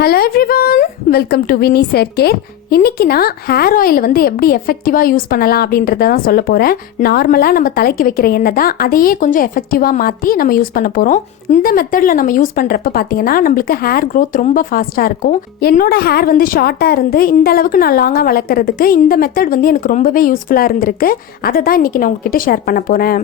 Hello everyone, welcome to Vini hair care. இன்றைக்கி நான் hair oil வந்து எப்படி எஃபெக்டிவாக யூஸ் பண்ணலாம் அப்படின்றத தான் சொல்ல போகிறேன். நார்மலாக நம்ம தலைக்கு வைக்கிற எண்ணெய் தான், அதையே கொஞ்சம் எஃபெக்டிவாக மாற்றி நம்ம யூஸ் பண்ண போகிறோம். இந்த மெத்தடில் நம்ம யூஸ் பண்ணுறப்ப பார்த்தீங்கன்னா நம்மளுக்கு ஹேர் க்ரோத் ரொம்ப ஃபாஸ்ட்டாக இருக்கும். என்னோட ஹேர் வந்து ஷார்ட்டாக இருந்து இந்த அளவுக்கு நான் லாங்காக வளர்க்குறதுக்கு இந்த மெத்தட் வந்து எனக்கு ரொம்பவே யூஸ்ஃபுல்லாக இருந்திருக்கு. அதை தான் இன்றைக்கி நான் உங்ககிட்ட ஷேர் பண்ண போகிறேன்.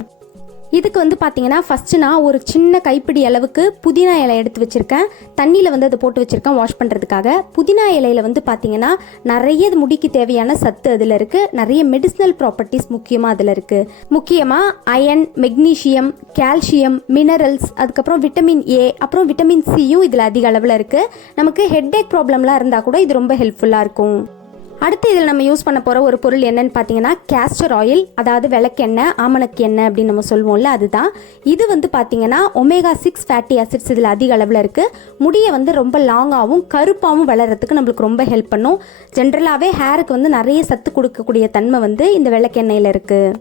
இதுக்கு வந்து பார்த்தீங்கன்னா ஃபஸ்ட்டு நான் ஒரு சின்ன கைப்பிடி அளவுக்கு புதினா இலை எடுத்து வச்சுருக்கேன். தண்ணியில் வந்து அதை போட்டு வச்சுருக்கேன் வாஷ் பண்ணுறதுக்காக. புதினா இலையில் வந்து பார்த்தீங்கன்னா நிறைய முடிக்கு தேவையான சத்து அதில் இருக்குது. நிறைய மெடிசினல் ப்ராப்பர்ட்டிஸ் முக்கியமாக அதில் இருக்குது. முக்கியமாக அயன், மெக்னீஷியம், கால்சியம், மினரல்ஸ், அதுக்கப்புறம் விட்டமின் ஏ, அப்புறம் விட்டமின் சியும் இதில் அதிக அளவில் இருக்குது. நமக்கு ஹெட்டேக் ப்ராப்ளம்லாம் இருந்தால் கூட இது ரொம்ப ஹெல்ப்ஃபுல்லாக இருக்கும். அடுத்து இதில் நம்ம யூஸ் பண்ண போகிற ஒரு பொருள் என்னன்னு பார்த்தீங்கன்னா கேஸ்டர் ஆயில், அதாவது விளக்கெண்ணெய், ஆமணக்கு எண்ணெய் அப்படின்னு நம்ம சொல்லுவோம்ல, அதுதான். இது வந்து பார்த்தீங்கன்னா ஒமேகா 6 ஃபேட்டி ஆசிட்ஸ் இதில் அதிக அளவில் இருக்குது. முடியை வந்து ரொம்ப லாங்காகவும் கருப்பாகவும் வளர்கிறதுக்கு நம்மளுக்கு ரொம்ப ஹெல்ப் பண்ணும். ஜென்ரலாகவே ஹேருக்கு வந்து நிறைய சத்து கொடுக்கக்கூடிய தன்மை வந்து இந்த விளக்கெண்ணெயில் இருக்குது.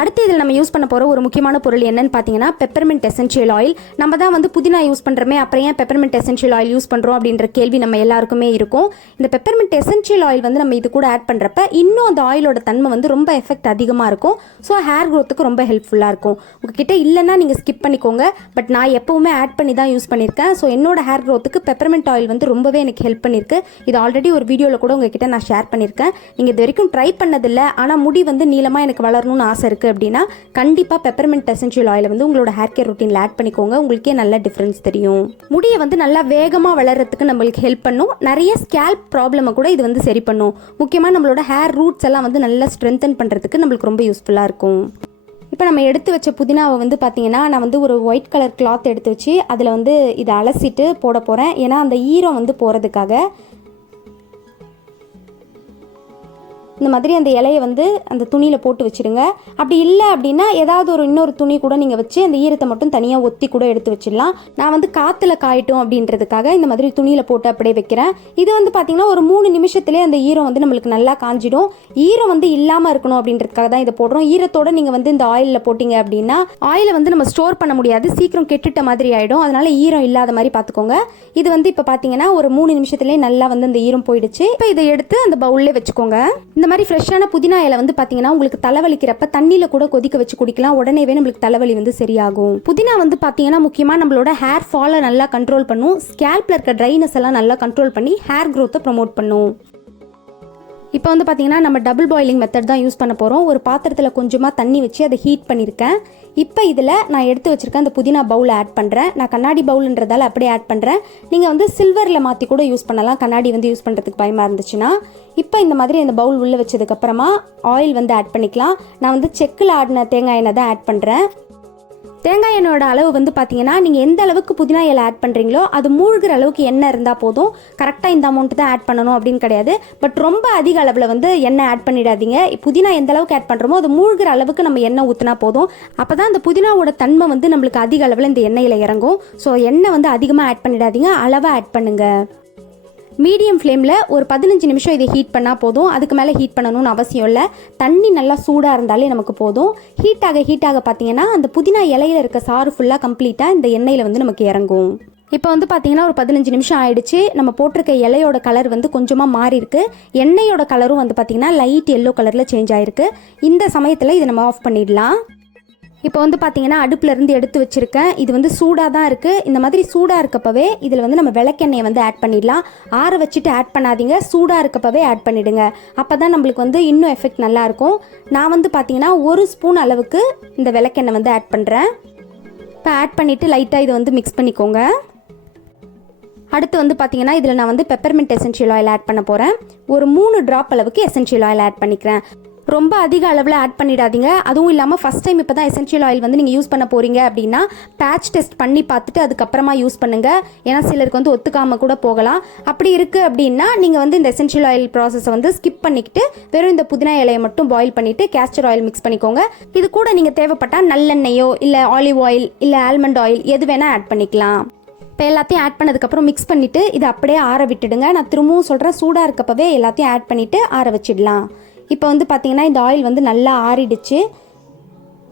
அடுத்து இதில் நம்ம யூஸ் பண்ண போகிற ஒரு முக்கியமான பொருள் என்னன்னு பார்த்தீங்கன்னா பெப்பர்மெண்ட் எசென்ஷியல் ஆயில். நம்ம தான் வந்து புதினா யூஸ் பண்ணுறோமே, அப்புறம் ஏன் பெப்பர்மெண்ட் எசென்ஷியல் ஆயில் யூஸ் பண்ணுறோம் அப்படின்ற கேள்வி நம்ம எல்லாருக்குமே இருக்கும். இந்த பெப்பர்மெண்ட் எசென்ஷியல் ஆயில் வந்து நம்ம இது கூட ஆட் பண்ணுறப்ப இன்னும் அந்த ஆயிலோட தன்மை வந்து ரொம்ப எஃபெக்ட் அதிகமாக இருக்கும். ஸோ ஹேர் க்ரோத்துக்கு ரொம்ப ஹெல்ப்ஃபுல்லாக இருக்கும். உங்ககிட்ட இல்லைன்னா நீங்கள் ஸ்கிப் பண்ணிக்கோங்க. பட் நான் எப்போவுமே ஆட் பண்ணி தான் யூஸ் பண்ணியிருக்கேன். ஸோ என்னோட ஹேர் க்ரோத்துக்கு பெப்பர்மெண்ட் ஆயில் வந்து ரொம்பவே எனக்கு ஹெல்ப் பண்ணியிருக்கு. இது ஆல்ரெடி ஒரு வீடியோவில் கூட உங்ககிட்ட நான் ஷேர் பண்ணியிருக்கேன். நீங்கள் இது வரைக்கும் ட்ரை பண்ணதில்லை, ஆனால் முடி வந்து நீளமாக எனக்கு வளரணும்னு ஆசை இருக்குது அப்படின்னா கண்டிப்பாக பெப்பர்மெண்ட் எசென்ஷியல் ஆயில் வந்து உங்களோட ஹேர் கேர் ரொட்டீனில் ஆட் பண்ணிக்கோங்க. உங்களுக்கே நல்ல டிஃப்ரென்ஸ் தெரியும். முடியை வந்து நல்லா வேகமாக வளர்கிறதுக்கு நம்மளுக்கு ஹெல்ப் பண்ணும். நிறைய ஸ்கேல்ப் ப்ராப்ளமை கூட இது வந்து சரி பண்ணும். முக்கியமாக நம்மளோட ஹேர் ரூட்ஸ் எல்லாம் வந்து நல்லா ஸ்ட்ரென்தன் பண்ணுறதுக்கு நம்மளுக்கு ரொம்ப யூஸ்ஃபுல்லாக இருக்கும். இப்போ நம்ம எடுத்து வச்ச புதினாவை வந்து பார்த்தீங்கன்னா நான் வந்து ஒரு ஒயிட் கலர் கிளாத் எடுத்து வச்சு அதில் வந்து இதை அலசிட்டு போட போகிறேன். ஏன்னா அந்த ஈரம் வந்து போகிறதுக்காக இந்த மாதிரி அந்த இலையை வந்து அந்த துணியில் போட்டு வச்சுருங்க. அப்படி இல்லை அப்படின்னா ஏதாவது இன்னொரு துணி கூட நீங்கள் வச்சு அந்த ஈரத்தை மட்டும் தனியாக ஒத்தி கூட எடுத்து வச்சிடலாம். நான் வந்து காற்றுல காயட்டும் அப்படின்றதுக்காக இந்த மாதிரி துணியில் போட்டு அப்படியே வைக்கிறேன். இது வந்து பார்த்திங்கன்னா ஒரு 3 நிமிஷத்துலேயே அந்த ஈரம் வந்து நம்மளுக்கு நல்லா காஞ்சிடும். ஈரம் வந்து இல்லாமல் இருக்கணும் அப்படின்றதுக்காக தான் இதை போடுறோம். ஈரத்தோடு நீங்கள் வந்து இந்த ஆயிலில் போட்டிங்க அப்படின்னா ஆயிலை வந்து நம்ம ஸ்டோர் பண்ண முடியாது, சீக்கிரம் கெட்டுட்ட மாதிரி ஆகிடும். அதனால் ஈரம் இல்லாத மாதிரி பார்த்துக்கோங்க. இது வந்து இப்போ பார்த்தீங்கன்னா ஒரு 3 நிமிஷத்துலேயே நல்லா வந்து அந்த ஈரம் போயிடுச்சு. இப்போ இதை எடுத்து அந்த பவுல்லே வச்சுக்கோங்க. இந்த மாதிரி ஃப்ரெஷ்ஷான புதினா இலை வந்து பார்த்தீங்கன்னா உங்களுக்கு தலைவலிக்கிறப்ப தண்ணியில் கூட கொதிக்க வச்சு குடிக்கலாம். உடனேவே நம்மளுக்கு தலைவலி வந்து சரியாகும். புதினா வந்து பார்த்தீங்கன்னா முக்கியமாக நம்மளோட ஹேர் ஃபாலை நல்லா கண்ட்ரோல் பண்ணும். ஸ்கேல்ப்ல இருக்க ட்ரைனஸ் எல்லாம் நல்லா கண்ட்ரோல் பண்ணி ஹேர் க்ரோத்தை ப்ரமோட் பண்ணும். இப்போ வந்து பார்த்தீங்கன்னா நம்ம டபுள் பாயிலிங் மெத்தட் தான் யூஸ் பண்ண போகிறோம். ஒரு பாத்திரத்தில் கொஞ்சமாக தண்ணி வச்சு அதை ஹீட் பண்ணியிருக்கேன். இப்போ இதில் நான் எடுத்து வச்சுருக்கேன் அந்த புதினா பவுல் ஆட் பண்ணுறேன். நான் கண்ணாடி பவுல்ன்றதால அப்படியே ஆட் பண்ணுறேன். நீங்கள் வந்து சில்வரில் மாற்றி கூட யூஸ் பண்ணலாம், கண்ணாடி வந்து யூஸ் பண்ணுறதுக்கு பயமாக இருந்துச்சுன்னா. இப்போ இந்த மாதிரி அந்த பவுல் உள்ளே வச்சதுக்கப்புறமா ஆயில் வந்து ஆட் பண்ணிக்கலாம். நான் வந்து செக்கில் ஆடின தேங்காய் எண்ணெய் தான் ஆட் பண்ணுறேன். தேங்காய் எண்ணெயோட அளவு வந்து பார்த்தீங்கன்னா நீங்கள் எந்த அளவுக்கு புதினா இலை ஆட் பண்ணுறீங்களோ அது மூழ்கிற அளவுக்கு எண்ணெய் இருந்தால் போதும். கரெக்டாக இந்த அமௌண்ட் தான் ஆட் பண்ணணும் அப்படின்னு கிடையாது. பட் ரொம்ப அதிக அளவில் வந்து எண்ணெய் ஆட் பண்ணிடாதீங்க. புதினா எந்த அளவுக்கு ஆட் பண்ணுறோமோ அது மூழ்கிற அளவுக்கு நம்ம எண்ணெய் ஊற்றினா போதும். அப்போ தான் அந்த புதினாவோட தன்மை வந்து நம்மளுக்கு அதிக அளவில் இந்த எண்ணெயில் இறங்கும். ஸோ எண்ணெய் வந்து அதிகமாக ஆட் பண்ணிடாதீங்க, அளவாக ஆட் பண்ணுங்கள். மீடியம் ஃப்ளேமில் ஒரு 15 நிமிஷம் இதை ஹீட் பண்ணால் போதும். அதுக்கு மேலே ஹீட் பண்ணணும்னு அவசியம் இல்லை. தண்ணி நல்லா சூடாக இருந்தாலே நமக்கு போதும். ஹீட் ஆக பார்த்தீங்கன்னா அந்த புதினா இலையில் இருக்க சாறு ஃபுல்லாக கம்ப்ளீட்டாக இந்த எண்ணெயில் வந்து நமக்கு இறங்கும். இப்போ வந்து பார்த்தீங்கன்னா ஒரு 15 நிமிஷம் ஆயிடுச்சு. நம்ம போட்டிருக்க இலையோட கலர் வந்து கொஞ்சமாக மாறி இருக்கு. எண்ணெயோட கலரும் வந்து பார்த்தீங்கன்னா லைட் எல்லோ கலரில் சேஞ்ச் ஆயிருக்கு. இந்த சமயத்தில் இதை நம்ம ஆஃப் பண்ணிடலாம். இப்போ வந்து பார்த்தீங்கன்னா அடுப்புலேருந்து எடுத்து வச்சுருக்கேன். இது வந்து சூடாக தான் இருக்குது. இந்த மாதிரி சூடாக இருக்கப்பவே இதில் வந்து நம்ம விளக்கெண்ணெயை வந்து ஆட் பண்ணிடலாம். ஆற வச்சுட்டு ஆட் பண்ணாதீங்க, சூடாக இருக்கப்பவே ஆட் பண்ணிவிடுங்க. அப்போ தான் நம்மளுக்கு வந்து இன்னும் எஃபெக்ட் நல்லாயிருக்கும். நான் வந்து பார்த்தீங்கன்னா 1 ஸ்பூன் அளவுக்கு இந்த விளக்கெண்ணெய் வந்து ஆட் பண்ணுறேன். இப்போ ஆட் பண்ணிவிட்டு லைட்டாக இதை வந்து மிக்ஸ் பண்ணிக்கோங்க. அடுத்து வந்து பார்த்தீங்கன்னா இதில் நான் வந்து பெப்பர்மெண்ட் எசென்ஷியல் ஆயில் ஆட் பண்ண போகிறேன். ஒரு 3 ட்ராப் அளவுக்கு எசென்ஷியல் ஆயில் ஆட் பண்ணிக்கிறேன். ரொம்ப அதிக அளவில் ஆட் பண்ணிடாதீங்க. அதுவும் இல்லாமல் ஃபஸ்ட் டைம் இப்போ தான் எசென்ஷியல் ஆயில் வந்து நீங்கள் யூஸ் பண்ண போகிறீங்க அப்படின்னா பேட்ச் டெஸ்ட் பண்ணி பார்த்துட்டு அதுக்கப்புறமா யூஸ் பண்ணுங்கள். ஏன்னா சிலருக்கு வந்து ஒத்துக்காமல் கூட போகலாம். அப்படி இருக்குது அப்படின்னா நீங்கள் வந்து இந்த எசென்ஷியல் ஆயில் ப்ராசஸை வந்து ஸ்கிப் பண்ணிக்கிட்டு வெறும் இந்த புதினா இலையை மட்டும் பாயில் பண்ணிவிட்டு கேஸ்டர் ஆயில் மிக்ஸ் பண்ணிக்கோங்க. இது கூட நீங்கள் தேவைப்பட்டால் நல்லெண்ணெயோ இல்லை ஆலிவ் ஆயில் இல்லை ஆல்மண்ட் ஆயில் எது வேணால் ஆட் பண்ணிக்கலாம். இப்போ எல்லாத்தையும் ஆட் பண்ணதுக்கப்புறம் மிக்ஸ் பண்ணிவிட்டு இதை அப்படியே ஆற விட்டுடுங்க. நான் திரும்பவும் சொல்கிறேன், சூடாக இருக்கப்பவே எல்லாத்தையும் ஆட் பண்ணிவிட்டு ஆற வச்சிடலாம். இப்போ வந்து பார்த்தீங்கன்னா இந்த ஆயில் வந்து நல்லா ஆறிடுச்சு.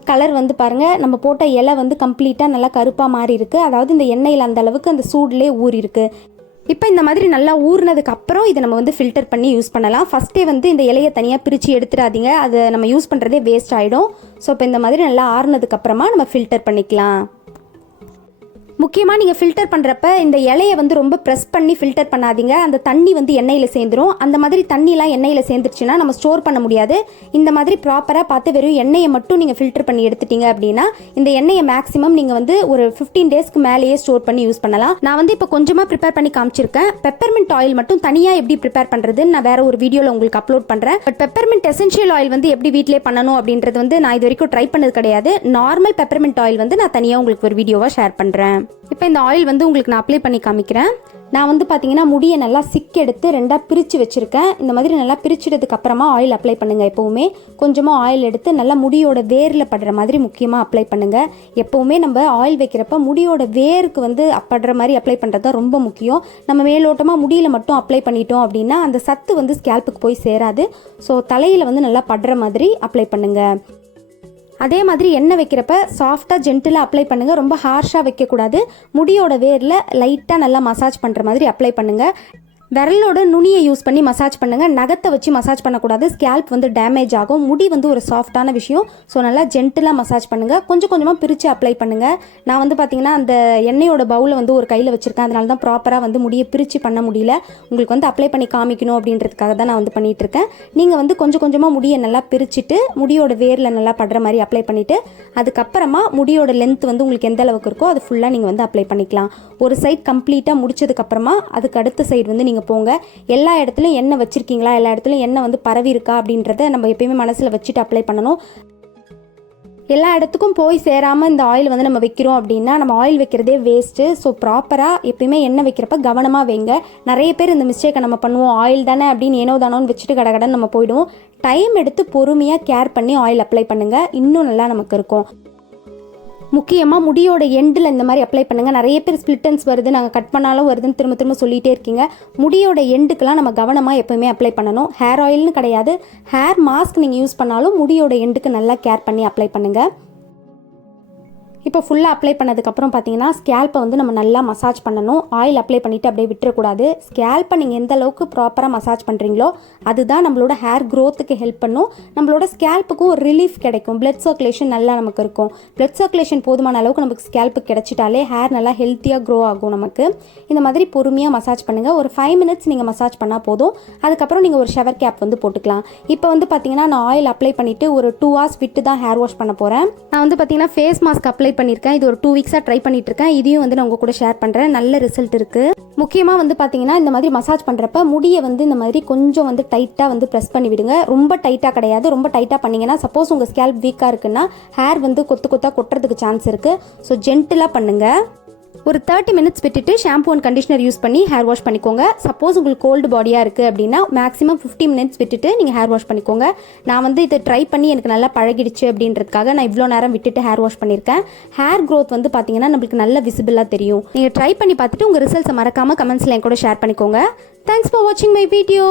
கலர் வந்து பாருங்கள், நம்ம போட்ட இலை வந்து கம்ப்ளீட்டாக நல்லா கருப்பாக மாறி இருக்குது. அதாவது இந்த எண்ணெயில் அந்த அளவுக்கு அந்த சூட்லேயே ஊறி இருக்குது. இப்போ இந்த மாதிரி நல்லா ஊறினதுக்கு அப்புறம் இதை நம்ம வந்து ஃபில்டர் பண்ணி யூஸ் பண்ணலாம். ஃபஸ்ட்டே வந்து இந்த இலையை தனியாக பிரித்து எடுத்துடாதீங்க, அதை நம்ம யூஸ் பண்ணுறதே வேஸ்ட் ஆகிடும். ஸோ இப்போ இந்த மாதிரி நல்லா ஆறுனதுக்கு அப்புறமா நம்ம ஃபில்டர் பண்ணிக்கலாம். முக்கியமாக நீங்கள் ஃபில்டர் பண்ணுறப்ப இந்த இலையை வந்து ரொம்ப ப்ரெஸ் பண்ணி ஃபில்டர் பண்ணாதீங்க, அந்த தண்ணி வந்து எண்ணெயில் சேர்ந்துடும். அந்த மாதிரி தண்ணிலாம் எண்ணெயில் சேர்ந்துருச்சுன்னா நம்ம ஸ்டோர் பண்ண முடியாது. இந்த மாதிரி ப்ராப்பராக பார்த்து வெறும் எண்ணெயை மட்டும் நீங்கள் ஃபில்டர் பண்ணி எடுத்துட்டீங்க அப்படின்னா இந்த எண்ணெயை மேக்ஸிமம் நீங்கள் வந்து ஒரு 15 டேஸ்க்கு மேலேயே ஸ்டோர் பண்ணி யூஸ் பண்ணலாம். நான் வந்து இப்போ கொஞ்சமாக ப்ரிப்பேர் பண்ணி காமிச்சிருக்கேன். பெப்பர்மெண்ட் ஆயில் மட்டும் தனியாக எப்படி ப்ரிப்பேர் பண்ணுறதுன்னு நான் வேறு ஒரு வீடியோவில் உங்களுக்கு அப்லோட் பண்ணுறேன். பட் பெப்பர்மெண்ட் எசென்ஷியல் ஆயில் வந்து எப்படி வீட்டிலே பண்ணணும் அப்படின்றது வந்து நான் இது வரைக்கும் ட்ரை பண்ணது கிடையாது. நார்மல் பெப்பர்மெண்ட் ஆயில் வந்து நான் தனியாக உங்களுக்கு ஒரு வீடியோவாக ஷேர் பண்ணுறேன். இப்போ இந்த ஆயில் வந்து உங்களுக்கு நான் அப்ளை பண்ணி காமிக்கிறேன். நான் வந்து பார்த்தீங்கன்னா முடியை நல்லா சிக் எடுத்து ரெண்டாக பிரித்து வச்சுருக்கேன். இந்த மாதிரி நல்லா பிரிச்சுட்டதுக்கு அப்புறமா ஆயில் அப்ளை பண்ணுங்கள். எப்போவுமே கொஞ்சமாக ஆயில் எடுத்து நல்லா முடியோட வேரில் படுற மாதிரி முக்கியமாக அப்ளை பண்ணுங்கள். எப்போவுமே நம்ம ஆயில் வைக்கிறப்ப முடியோட வேருக்கு வந்து படுற மாதிரி அப்ளை பண்ணுறது தான் ரொம்ப முக்கியம். நம்ம மேலோட்டமாக முடியில் மட்டும் அப்ளை பண்ணிட்டோம் அப்படின்னா அந்த சத்து வந்து ஸ்கேல்ப்புக்கு போய் சேராது. ஸோ தலையில் வந்து நல்லா படுற மாதிரி அப்ளை பண்ணுங்கள். அதே மாதிரி எண்ணெய் வைக்கிறப்ப சாஃப்டாக ஜென்டிலாக அப்ளை பண்ணுங்கள், ரொம்ப ஹார்ஷாக வைக்கக்கூடாது. முடியோட வேரில் லைட்டாக நல்லா மசாஜ் பண்ணுற மாதிரி அப்ளை பண்ணுங்கள். விரலோட நுனியை யூஸ் பண்ணி மசாஜ் பண்ணுங்கள், நகத்தை வச்சு மசாஜ் பண்ணக்கூடாது, ஸ்கேல்ப் வந்து டேமேஜ் ஆகும். முடி வந்து ஒரு சாஃப்டான விஷயம். ஸோ நல்லா ஜென்டிலாக மசாஜ் பண்ணுங்கள், கொஞ்சம் கொஞ்சமாக பிரித்து அப்ளை பண்ணுங்கள். நான் வந்து பார்த்திங்கன்னா அந்த எண்ணெயோட பவுலை வந்து ஒரு கையில் வச்சுருக்கேன், அதனால தான் ப்ராப்பராக வந்து முடியை பிரித்து பண்ண முடியல. உங்களுக்கு வந்து அப்ளை பண்ணி காமிக்கணும் அப்படின்றதுக்காக தான் நான் வந்து பண்ணிகிட்ருக்கேன். நீங்கள் வந்து கொஞ்சம் கொஞ்சமாக முடியை நல்லா பிரிச்சுட்டு முடியோட வேரில் நல்லா படுற மாதிரி அப்ளை பண்ணிவிட்டு அதுக்கப்புறமா முடியோட லென்த் வந்து உங்களுக்கு எந்த அளவுக்கு இருக்கோ அது ஃபுல்லாக நீங்கள் வந்து அப்ளை பண்ணிக்கலாம். ஒரு சைட் கம்ப்ளீட்டாக முடிச்சதுக்கப்புறமா அதுக்கு அடுத்த சைடு வந்து நீங்கள் போங்க. எல்லா இடத்துலையும் எண்ணெய் வச்சுருக்கீங்களா, எல்லா இடத்துலையும் எண்ணெய் வந்து பரவி இருக்கா அப்படின்றத நம்ம எப்பயுமே மனசில் வச்சுட்டு அப்ளை பண்ணணும். எல்லா இடத்துக்கும் போய் சேராமல் இந்த ஆயில் வந்து நம்ம வைக்கிறோம் அப்படின்னா நம்ம ஆயில் வைக்கிறதே வேஸ்ட்டு. ஸோ ப்ராப்பராக எப்பயுமே எண்ணெய் வைக்கிறப்ப கவனமாக வைங்க. நிறைய பேர் இந்த மிஸ்டேக்கை நம்ம பண்ணுவோம், ஆயில் தானே அப்படின்னு ஏனோ தானோன்னு வச்சுட்டு கடகடன்னு நம்ம போயிடுவோம். டைம் எடுத்து பொறுமையாக கேர் பண்ணி ஆயில் அப்ளை பண்ணுங்கள், இன்னும் நல்லா நமக்கு இருக்கும். முக்கியமாக முடியோட எண்டில் இந்த மாதிரி அப்ளை பண்ணுங்கள். நிறைய பேர் ஸ்பிளிட்டன்ஸ் வருது, நாங்கள் கட் பண்ணாலும் வருதுன்னு திரும்ப திரும்ப சொல்லிகிட்டே இருக்கீங்க. முடியோட எண்டுக்கெலாம் நம்ம கவனமாக எப்போயுமே அப்ளை பண்ணணும். ஹேர் ஆயில்னு கிடையாது, ஹேர் மாஸ்க் நீங்கள் யூஸ் பண்ணாலும் முடியோட எண்டுக்கு நல்லா கேர் பண்ணி அப்ளை பண்ணுங்கள். இப்போ ஃபுல்லாக அப்ளை பண்ணதுக்கப்புறம் பார்த்தீங்கன்னா ஸ்கேல்ப்பை வந்து நம்ம நல்லா மசாஜ் பண்ணணும். ஆயில் அப்ளை பண்ணிவிட்டு அப்படியே விட்டுறக்கூடாது. ஸ்கேல்ப்பை நீங்கள் எந்த அளவுக்கு ப்ராப்பராக மசாஜ் பண்ணுறீங்களோ அதுதான் நம்மளோட ஹேர் க்ரோத்துக்கு ஹெல்ப் பண்ணும். நம்மளோட ஸ்கேல்ப்புக்கும் ஒரு ரிலீஃப் கிடைக்கும், பிளட் சர்க்குலேஷன் நல்லா நமக்கு இருக்கும். பிளட் சர்க்குலேஷன் போதுமான அளவுக்கு நமக்கு ஸ்கேல்ப்பு கிடைச்சிட்டாலே ஹேர் நல்லா ஹெல்த்தியாக க்ரோ ஆகும் நமக்கு. இந்த மாதிரி பொறுமையாக மசாஜ் பண்ணுங்கள். ஒரு 5 மினிட்ஸ் நீங்கள் மசாஜ் பண்ணால் போதும். அதுக்கப்புறம் நீங்கள் ஒரு ஷவர் கேப் வந்து போட்டுக்கலாம். இப்போ வந்து பார்த்தீங்கன்னா நான் ஆயில் அப்ளை பண்ணிவிட்டு ஒரு 2 hours விட்டு தான் ஹேர் வாஷ் பண்ண போகிறேன். நான் வந்து பார்த்தீங்கன்னா ஃபேஸ் மாஸ்க் அப்ளை பண்ணியிருக்கேன். இது ஒரு 2 வீக்ஸாக ட்ரை பண்ணிட்டு இருக்கேன். இதையும் வந்து நான் உங்க கூட ஷேர் பண்ணுறேன். நல்ல ரிசல்ட் இருக்குது. முக்கியமாக வந்து பார்த்தீங்கன்னா இந்த மாதிரி மசாஜ் பண்ணுறப்ப முடியை வந்து இந்த மாதிரி கொஞ்சம் வந்து டைட்டாக வந்து ப்ரெஸ் பண்ணி விடுங்க. ரொம்ப டைட்டாக கிடையாது, ரொம்ப டைட்டாக பண்ணிங்கன்னா சப்போஸ் உங்கள் ஸ்கேல்ப் வீக்காக இருக்குன்னா ஹேர் வந்து கொத்து கொத்தாக கொட்டுறதுக்கு சான்ஸ் இருக்குது. ஸோ ஜென்டிலாக பண்ணுங்கள். ஒரு 30 மினிட்ஸ் விட்டுட்டு ஷாம்பு அண்ட் கண்டிஷனர் யூஸ் பண்ணி ஹேர் வாஷ் பண்ணிக்கோங்க. சப்போஸ் உங்களுக்கு கோல்டு பாடியாக இருக்குது அப்படின்னா மேக்ஸிமம் 50 மினிட்ஸ் விட்டுட்டு நீங்கள் ஹேர் வாஷ் பண்ணிக்கோங்க. நான் வந்து இதை ட்ரை பண்ணி எனக்கு நல்லா பழகிடுச்சு அப்படின்றதுக்காக நான் இவ்வளோ நேரம் விட்டுட்டு ஹேர் வாஷ் பண்ணியிருக்கேன். ஹேர் க்ரோத் வந்து பார்த்தீங்கன்னா நம்மளுக்கு நல்ல விசிபிளாக தெரியும். நீங்கள் ட்ரை பண்ணி பார்த்துட்டு உங்கள் ரிசல்ட்ஸை மறக்காமல் கமெண்ட்ஸில் என் கூட ஷேர் பண்ணிக்கோங்க. தேங்க்ஸ் ஃபார் வாட்சிங் மை வீடியோ.